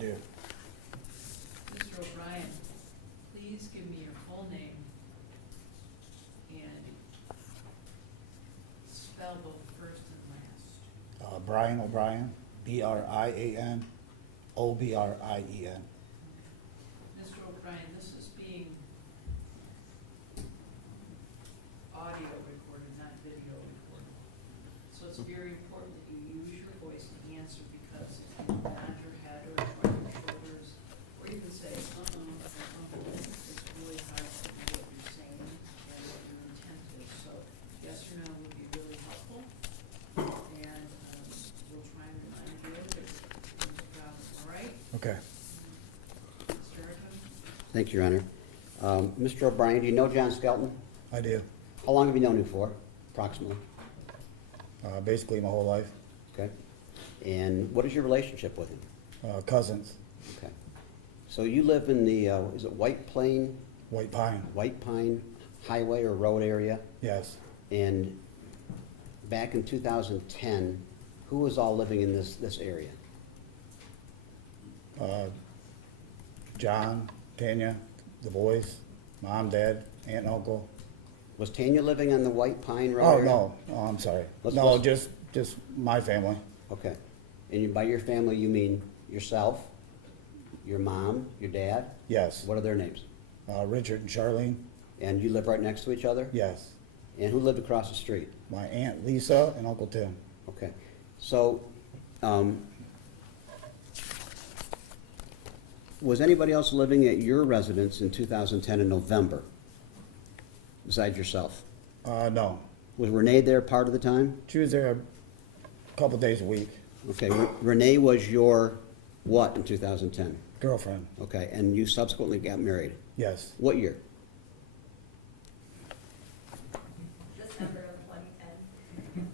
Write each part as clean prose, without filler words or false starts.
do. Mr. O'Brien, please give me your full name and spell both first and last. Brian O'Brien, BrianObrien. Mr. O'Brien, this is being audio recorded, not video recorded. So it's very important that you use your voice and answer, because if you nod your head or shrug your shoulders, or even say, it's really hard to know what you're saying and what your intent is. So yes or no would be really helpful. And we'll try and remind you if there's a problem, all right? Okay. Mr. Hartman? Thank you, Your Honor. Mr. O'Brien, do you know John Skelton? I do. How long have you known him for, approximately? Basically my whole life. Okay. And what is your relationship with him? Cousins, Okay. So you live in the, is it White Plain, White Pine. White Pine Highway or road area? Yes. And back in 2010, who was all living in this area? John, Tanya, the boys, mom, dad, aunt, and uncle. Was Tanya living on the White Pine Road Oh, area? no, oh, I'm sorry. Let's- No, let's- just my family. Okay. And by your family, you mean yourself, your mom, your dad? Yes. What are their names? Richard and Charlene. And you live right next to each other? Yes. And who lived across the street? My aunt Lisa and Uncle Tim. Okay. So, was anybody else living at your residence in 2010 in November, besides yourself? No. Was Renee there part of the time? She was there a couple days a week. Okay, Renee was your what in 2010? Girlfriend. Okay, and you subsequently got married. Yes. What year? December of 2010.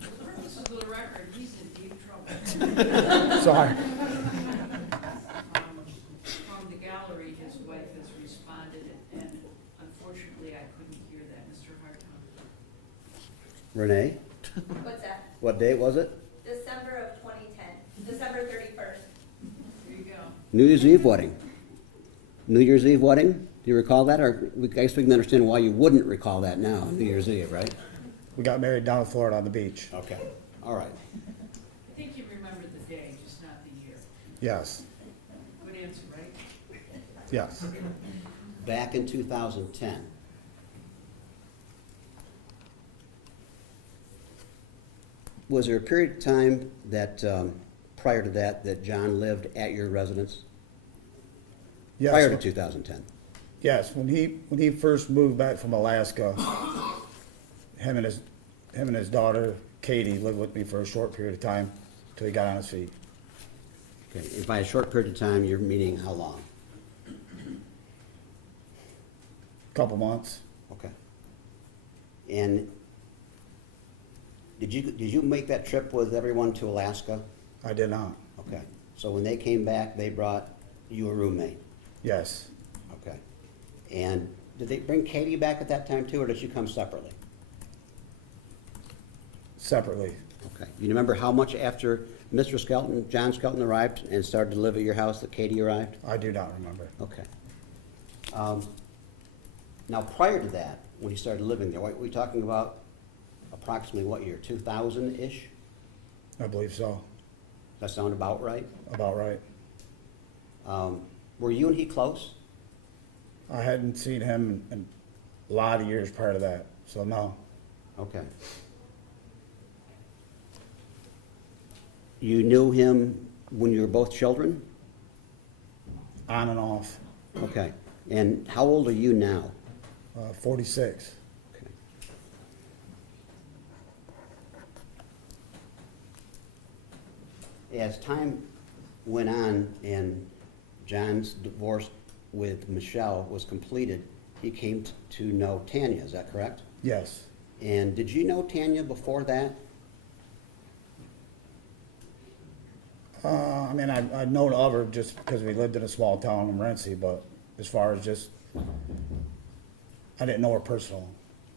For the purposes of the record, he's in deep trouble. Sorry. From the gallery, his wife has responded, and unfortunately, I couldn't hear that. Mr. Hartman? Renee? What's that? What date was it? December of 2010, December 31st. There you go. New Year's Eve wedding. New Year's Eve wedding? Do you recall that? Or I guess we can understand why you wouldn't recall that now, New Year's Eve, right? We got married down in Florida on the beach. Okay, all right. I think you remember the day, just not the year. Yes. Good answer, right? Yes. Back in 2010, was there a period of time that, prior to that, that John lived at your residence? Yes. Prior to 2010? Yes, when he first moved back from Alaska, him and his daughter Katie lived with me for a short period of time till he got on his feet. Okay, and by a short period of time, you're meaning how long? Couple months. Okay. And did you make that trip with everyone to Alaska? I did not. Okay. So when they came back, they brought you a roommate? Yes. Okay. And did they bring Katie back at that time too, or did she come separately? Separately. Okay. You remember how much after Mr. Skelton, John Skelton arrived and started to live at your house that Katie arrived? I do not remember. Okay. Now, prior to that, when he started living there, what were we talking about? Approximately what year, 2000-ish? I believe so. Does that sound about right? About right. Were you and he close? I hadn't seen him in a lot of years prior to that, so no. Okay. You knew him when you were both children? On and off. Okay. And how old are you now? 46. Okay. As time went on and John's divorce with Michelle was completed, he came to know Tanya, is that correct? Yes. And did you know Tanya before that? I mean, I'd known of her just because we lived in a small town in Morenci, but as far as just, I didn't know her personally.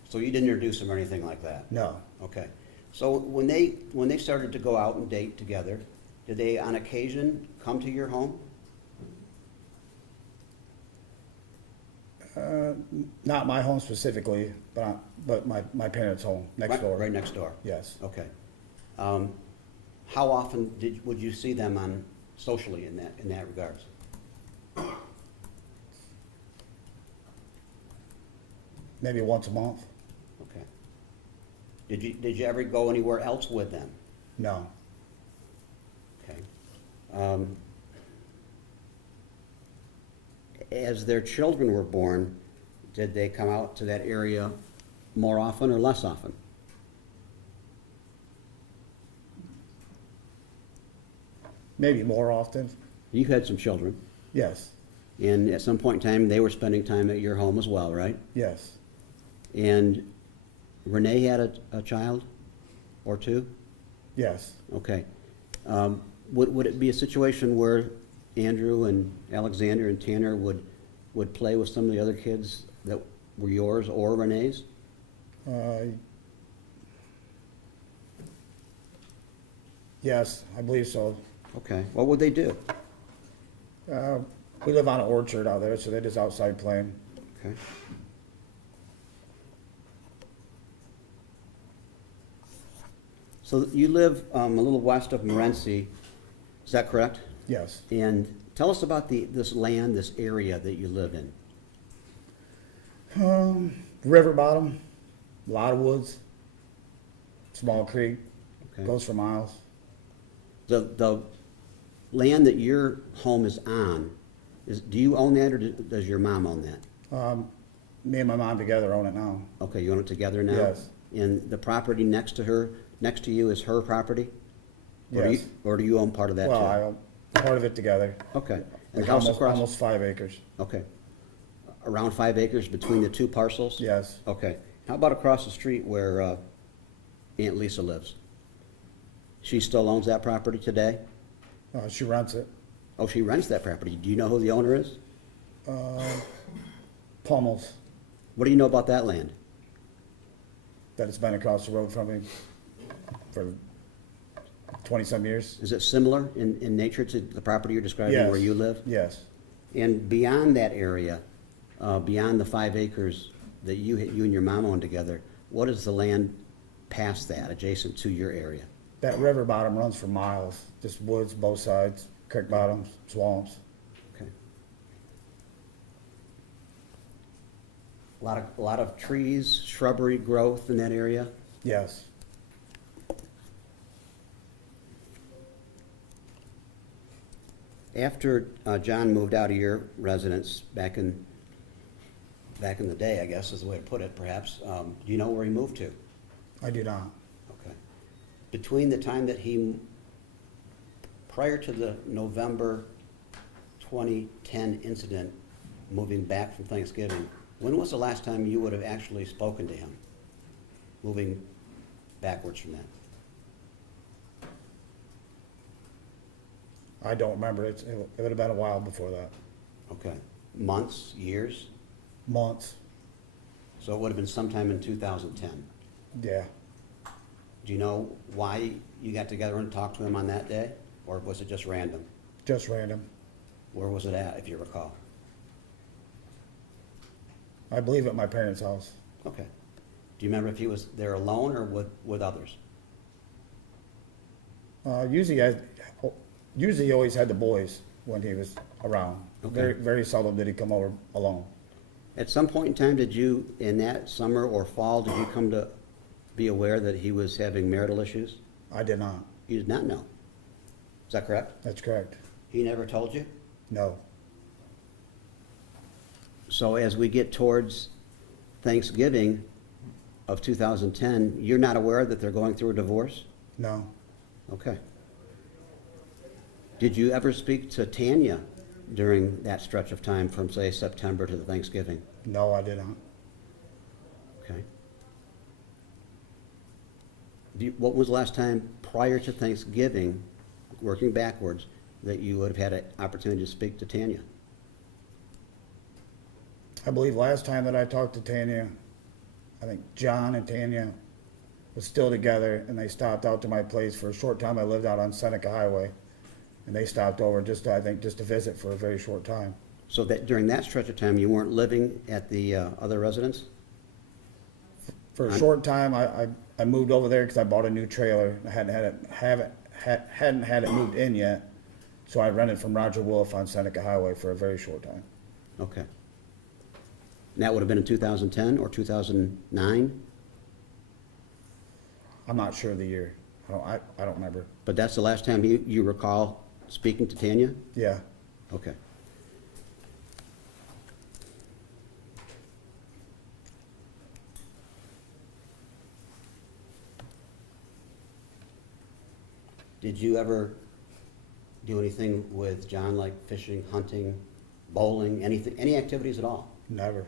So you didn't introduce him or anything like that? No. Okay. So when they started to go out and date together, Did they on occasion come to your home? Not my home specifically, but my parents' home next Right- door. Right next door? Yes. Okay. How often would you see them on, socially in that regards? Maybe once a month? Okay. Did you ever go anywhere else with them? No. Okay. As their children were born, did they come out to that area more often or less often? Maybe more often? You had some children, Yes. and at some point in time, they were spending time at your home as well, right? Yes. And Renee had a child or two? Yes. Okay. Would it be a situation where Andrew and Alexander and Tanner would play with some of the other kids that were yours or Renee's? Yes, I believe so. Okay. What would they do? We live on an orchard out there, so they're just outside playing. Okay. So you live a little west of Morenci, is that correct? Yes. And tell us about this land, this area that you live in. River bottom, a lot of woods, small creek, Okay. goes for miles. The land that your home is on, do you own that or does your mom own that? Me and my mom together own it now. Okay, you own it together now? Yes. And the property next to you is her property? Yes. Or do you own part of that too? Well, I own part of it together. Okay. And Like house almost, across? almost 5 acres. Okay. Around 5 acres between the two parcels? Yes. Okay. How about across the street where Aunt Lisa lives? She still owns that property today? She rents it. Oh, she rents that property. Do you know who the owner is? Pummels, What do you know about that land? that it's been across the road from me for 20-some years. Is it similar in nature to the property you're describing where Yes. you live? Yes. And beyond that area, beyond the 5 acres that you and your mom own together, what is the land past that, adjacent to your area? That river bottom runs for miles, just woods both sides, creek bottoms, swamps. Okay. A lot of trees, shrubbery growth in that area? Yes. After John moved out of your residence back in the day, I guess is the way to put it, perhaps, do you know where he moved to? I do not. Okay. Between the time that prior to the November 2010 incident, moving back from Thanksgiving, when was the last time you would have actually spoken to him? Moving backwards from that? I don't remember. It would have been a while before that. Okay. Months, years? Months. So it would have been sometime in 2010. Yeah. Do you know why you got together and talked to him on that day? Or was it just random? Just random. Where was it at, if you recall? I believe at my parents' house. Okay. Do you remember if he was there alone or with others? Usually he always had the boys when he was around. Okay. Very, very seldom did he come over alone. At some point in time, did you, in that summer or fall, did you come to be aware that he was having marital issues? I did not. You did not know. Is that correct? That's correct. He never told you? No. So as we get towards Thanksgiving of 2010, you're not aware that they're going through a divorce? No. Okay. Did you ever speak to Tanya during that stretch of time from, say, September to the Thanksgiving? No, I did not. Okay. What was the last time prior to Thanksgiving, working backwards, that you would have had an opportunity to speak to Tanya? I believe last time that I talked to Tanya, I think John and Tanya was still together, and they stopped out to my place for a short time. I lived out on Seneca Highway, And they stopped over just, I think, just to visit for a very short time. So that during that stretch of time, you weren't living at the other residence? For a short time, I moved over there because I bought a new trailer. I hadn't had it moved in yet, so I rented from Roger Wolf on Seneca Highway for a very short time. Okay. And that would have been in 2010 or 2009? I'm not sure of the year. I don't remember. But that's the last time you recall speaking to Tanya? Yeah. Okay. Did you ever do anything with John, like fishing, hunting, bowling, anything, any activities at all? Never.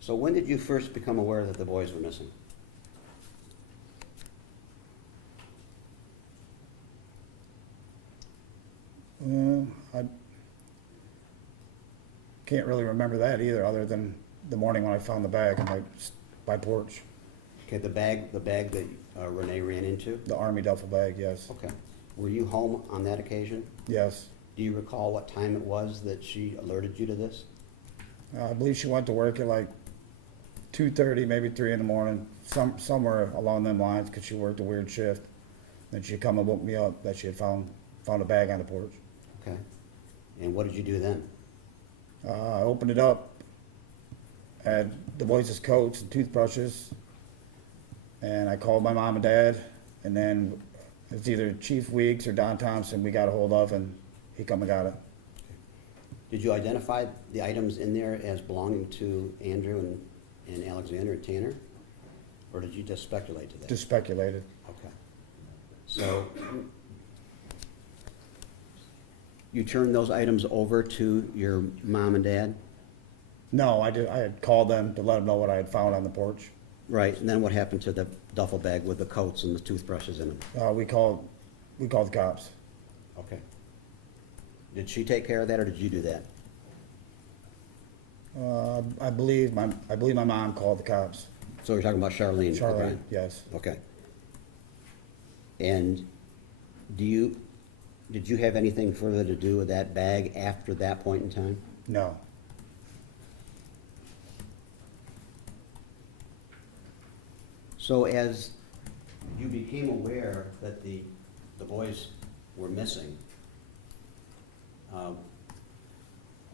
So when did you first become aware that the boys were missing? I can't really remember that either, other than the morning when I found the bag in my porch. Okay, the bag that Renee ran into? The army duffel bag, yes. Okay. Were you home on that occasion? Yes. Do you recall what time it was that she alerted you to this? I believe she went to work at like 2:30, maybe 3 in the morning, somewhere along them lines, because she worked a weird shift. Then she'd come and woke me up that she had found a bag on the porch. Okay. And what did you do then? I opened it up, had the boys' coats and toothbrushes, and I called my mom and dad, and then it's either Chief Weeks or Don Thompson we got a hold of, and he come and got it. Did you identify the items in there as belonging to Andrew and Alexander and Tanner? Or did you just speculate to that? Just speculated. Okay. So you turned those items over to your mom and dad? No, I had called them to let them know what I had found on the porch. Right, and then what happened to the duffel bag with the coats and the toothbrushes in them? We called the cops. Okay. Did she take care of that, or did you do that? I believe my mom called the cops. So you're talking about Charlene Charlotte, O'Brien? yes. Okay. And did you have anything further to do with that bag after that point in time? No. So as you became aware that the boys were missing,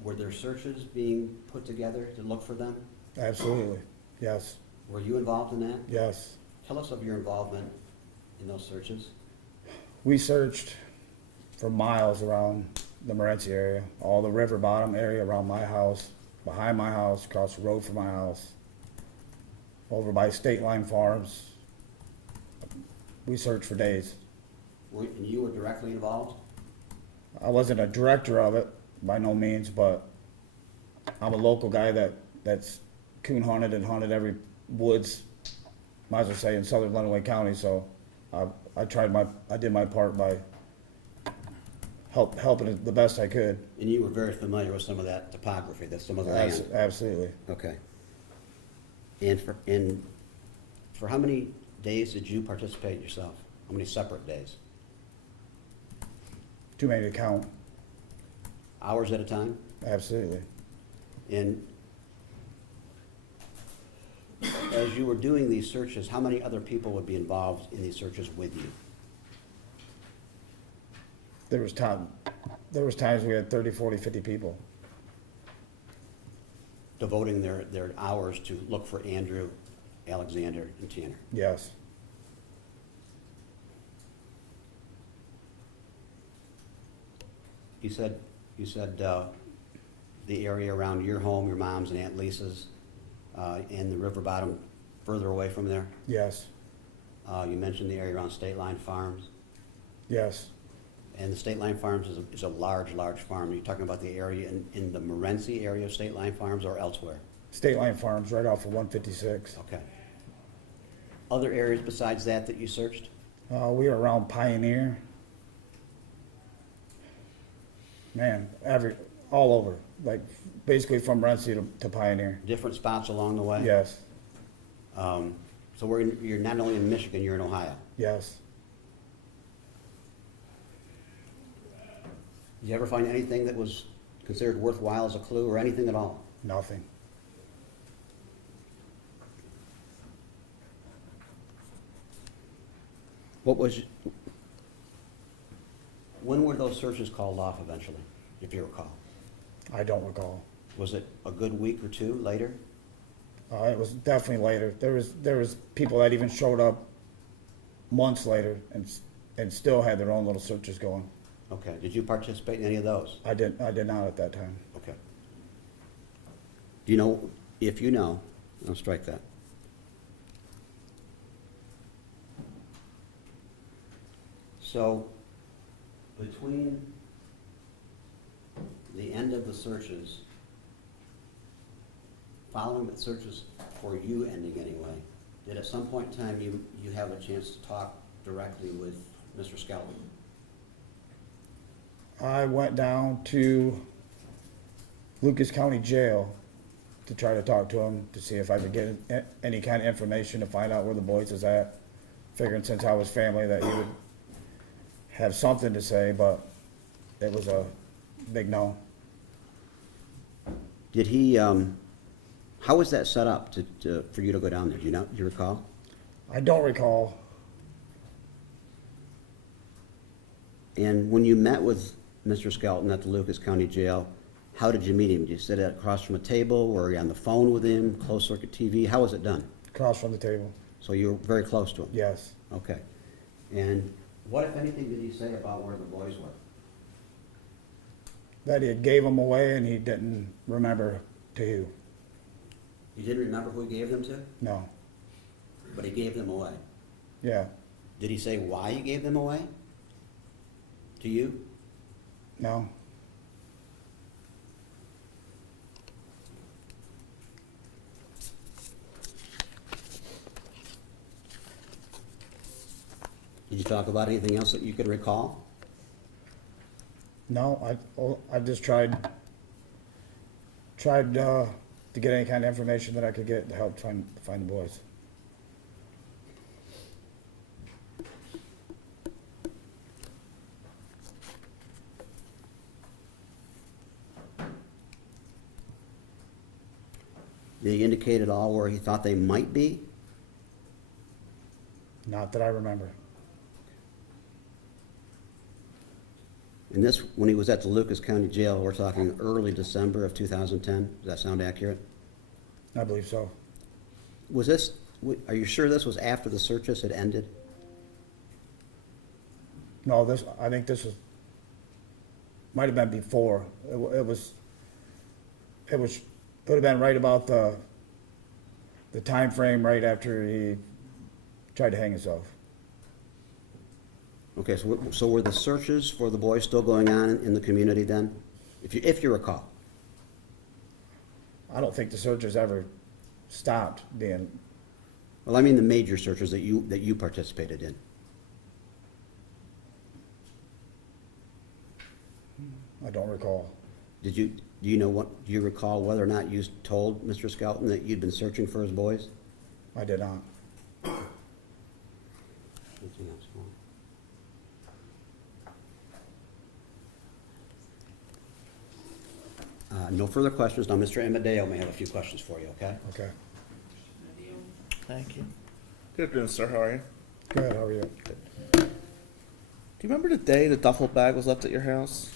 were there searches being put together to look for them? Absolutely. Yes. Were you involved in that? Yes. Tell us of your involvement in those searches. We searched for miles around the Morenci area, all the river bottom area around my house, behind my house, across the road from my house, over by State Line Farms. We searched for days. And you were directly involved? I wasn't a director of it, by no means, but I'm a local guy that's coon hunted and hunted every woods, might as well say, in southern Lenawee County, so I did my part by helping it the best I could. And you were very familiar with some of that topography, that's some of the land? Absolutely. Okay. And for how many days did you participate yourself? How many separate days? Too many to count. Hours at a time? Absolutely. And as you were doing these searches, how many other people would be involved in these searches with you? There was times we had 30, 40, 50 people. Devoting their hours to look for Andrew, Alexander, and Tanner? Yes. You said the area around your home, your mom's and Aunt Lisa's, and the river bottom further away from there? Yes. You mentioned the area around State Line Farms. Yes. And the State Line Farms is a large farm. Are you talking about the area in the Morenci area of State Line Farms or elsewhere? State Line Farms, right off of 156. Okay. Other areas besides that you searched? We were around Pioneer. Man, all over, like basically from Rensselaer to Pioneer. Different spots along the way? Yes, So you're not only in Michigan, you're in Ohio. yes. Did you ever find anything that was considered worthwhile as a clue or anything at all? Nothing. When were those searches called off eventually, if you recall? I don't recall. Was it a good week or two later? It was definitely later. There was people that even showed up months later and still had their own little searches going. Okay, did you participate in any of those? I did not at that time. Okay. Do you know, if you know, I'll strike that. So, between the end of the searches, following the searches for you ending anyway, did at some point in time you have a chance to talk directly with Mr. Skelton? I went down to Lucas County Jail to try to talk to him to see if I could get any kind of information to find out where the boys was at. Figuring since I was family that he would have something to say, but it was a big no. Did he, how was that set up for you to go down there? Do you recall? I don't recall. And when you met with Mr. Skelton at the Lucas County Jail, how did you meet him? Did you sit across from a table? Were you on the phone with him, closed circuit TV? How was it done? Across from the table. So you were very close to him? Yes. Okay. And what, if anything, did he say about where the boys were? That he gave them away and he didn't remember to who. You didn't remember who he gave them to? No. But he gave them away. Yeah. Did he say why he gave them away? To you? No. Did you talk about anything else that you could recall? No, I just tried to get any kind of information that I could get to help find the boys. Did he indicate at all where he thought they might be? Not that I remember. And this, when he was at the Lucas County Jail, we're talking early December of 2010. Does that sound accurate? I believe so. Was this, are you sure this was after the searches had ended? No, I think this might have been before. It would have been right about the time frame right after he tried to hang himself. Okay, so were the searches for the boys still going on in the community then? If you recall? I don't think the searchers ever stopped being. Well, I mean the major searches that you participated in. I don't recall. Do you recall whether or not you told Mr. Skelton that you'd been searching for his boys? I did not. No further questions. Now, Mr. Amadeo may have a few questions for you, okay? Okay. Thank you. Good afternoon, sir. How are you? Good. How are you? Do you remember the day the duffel bag was left at your house?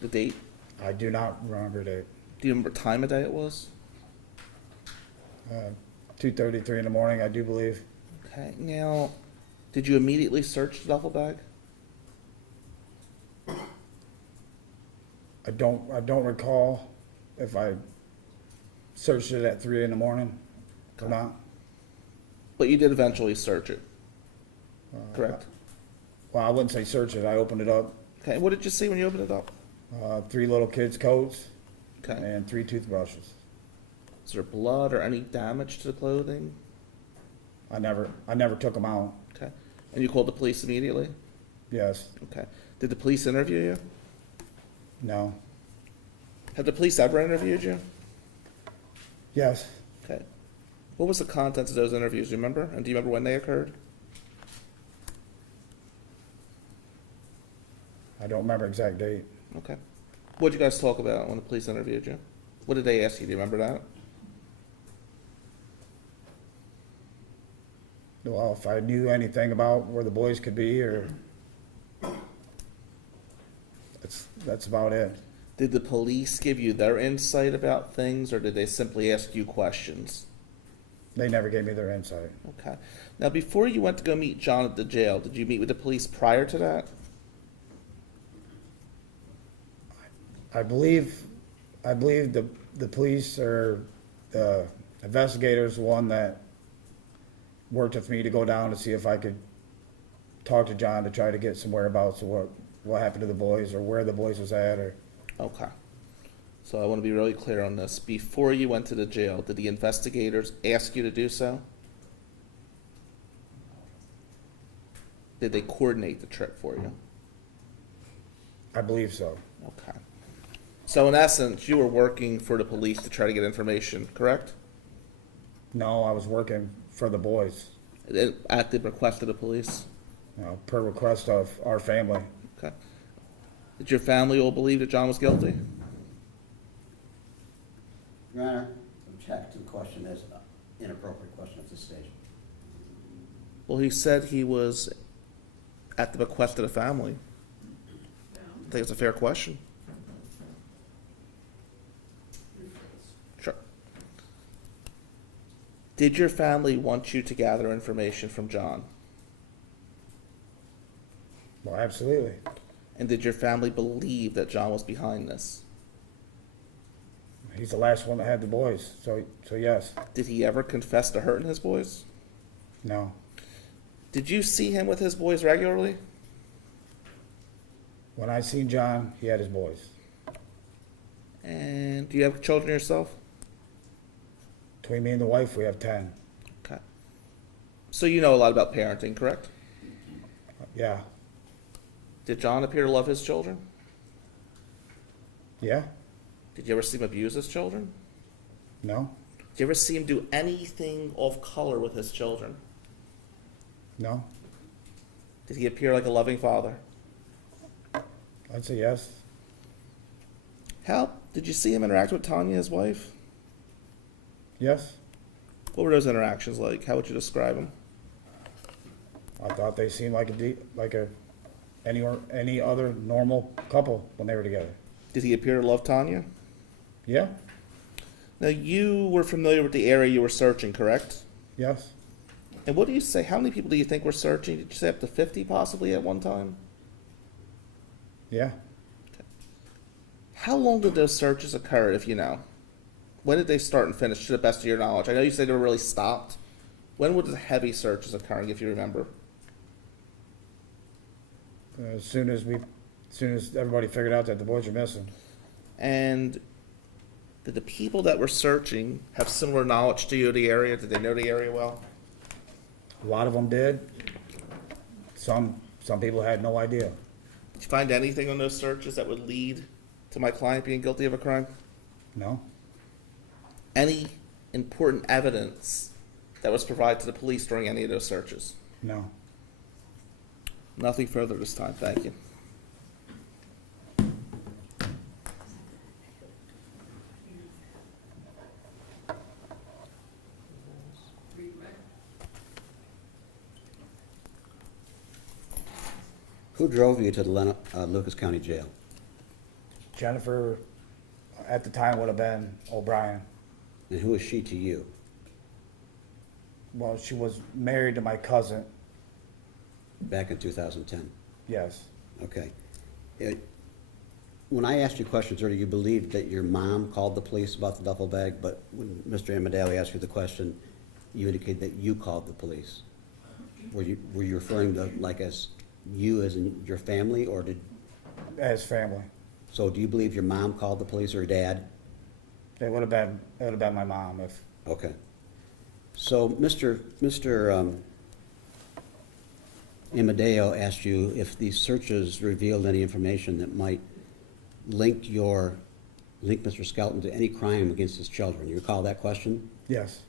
The date? I do not remember the Do you remember what time of day it was? 2:33 in the morning. I do believe. Okay. Now, did you immediately search the duffel bag? I don't recall if I searched it at 3 in the morning or not. But you did eventually search it, correct? Well, I wouldn't say search it. I opened it up. Okay. What did you see when you opened it up? 3 little kids' coats Okay. and 3 toothbrushes. Is there blood or any damage to the clothing? I never took them out. Okay. And you called the police immediately? Yes. Okay. Did the police interview you? No. Have the police ever interviewed you? Yes, Okay. What was the contents of those interviews, do you remember? And do you remember when they occurred? I don't remember exact date. Okay. What did you guys talk about when the police interviewed you? What did they ask you? Do you remember that? Well, if I knew anything about where the boys could be, or that's about it. Did the police give you their insight about things, or did they simply ask you questions? They never gave me their insight. Okay. Now, before you went to go meet John at the jail, did you meet with the police prior to that? I believe the police or the investigators, the one that worked with me to go down to see if I could talk to John to try to get some whereabouts of what happened to the boys or where the boys was at, or Okay. So I want to be really clear on this. Before you went to the jail, did the investigators ask you to do so? Did they coordinate the trip for you? I believe so. Okay. So in essence, you were working for the police to try to get information, correct? No, I was working for the boys, At the request of the police? per request of our family. Okay. Did your family all believe that John was guilty? Your Honor, object to the question as an inappropriate question at this stage. Well, he said he was at the bequest of the family. I think it's a fair question. Sure. Did your family want you to gather information from John? Well, absolutely. And did your family believe that John was behind this? He's the last one that had the boys, so yes. Did he ever confess to hurting his boys? No. Did you see him with his boys regularly? When I seen John, he had his boys. And do you have children yourself? Between me and the wife, we have 10. Okay. So you know a lot about parenting, correct? Yeah. Did John appear to love his children? Yeah? Did you ever see him abuse his children? No? Did you ever see him do anything off color with his children? No? Did he appear like a loving father? I'd say yes. How did you see him interact with Tanya, his wife? Yes? What were those interactions like? How would you describe them? I thought they seemed like any other normal couple when they were together. Did he appear to love Tanya? Yeah? Now, you were familiar with the area you were searching, correct? Yes? And what do you say? How many people do you think were searching? Did you say up to 50 possibly at one time? Yeah? How long did those searches occur, if you know? When did they start and finish, to the best of your knowledge? I know you said they were really stopped. When were the heavy searches occurring, if you remember? As soon as everybody figured out that the boys were missing. And did the people that were searching have similar knowledge to you of the area? Did they know the area well? A lot of them did. Some people had no idea. Did you find anything on those searches that would lead to my client being guilty of a crime? No? Any important evidence that was provided to the police during any of those searches? No. Nothing further this time, thank you. Who drove you to the Lucas County Jail? Jennifer, at the time, would have been O'Brien. And who is she to you? Well, she was married to my cousin. Back in 2010? Yes. Okay. When I asked you questions earlier, you believed that your mom called the police about the duffel bag, but when Mr. Amadale asked you the question, you indicated that you called the police. Were you referring to like as you as in your family, or did? As family. So do you believe your mom called the police or dad? It would have been my mom if. Okay. So Mr. Amadeo asked you if these searches revealed any information that might link your link Mr. Skelton to any crime against his children. You recall that question? Yes,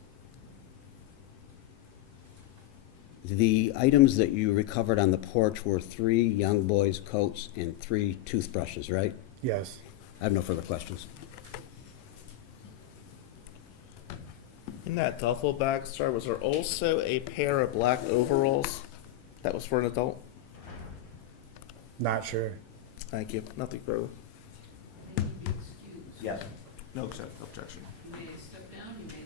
The items that you recovered on the porch were 3 young boys' coats and 3 toothbrushes, right? yes, I have no further questions. In that duffel bag, sir, was there also a pair of black overalls that was for an adult? not sure. Thank you. Nothing further. I think you'd be excused. Yes. No objection. You may step down, you may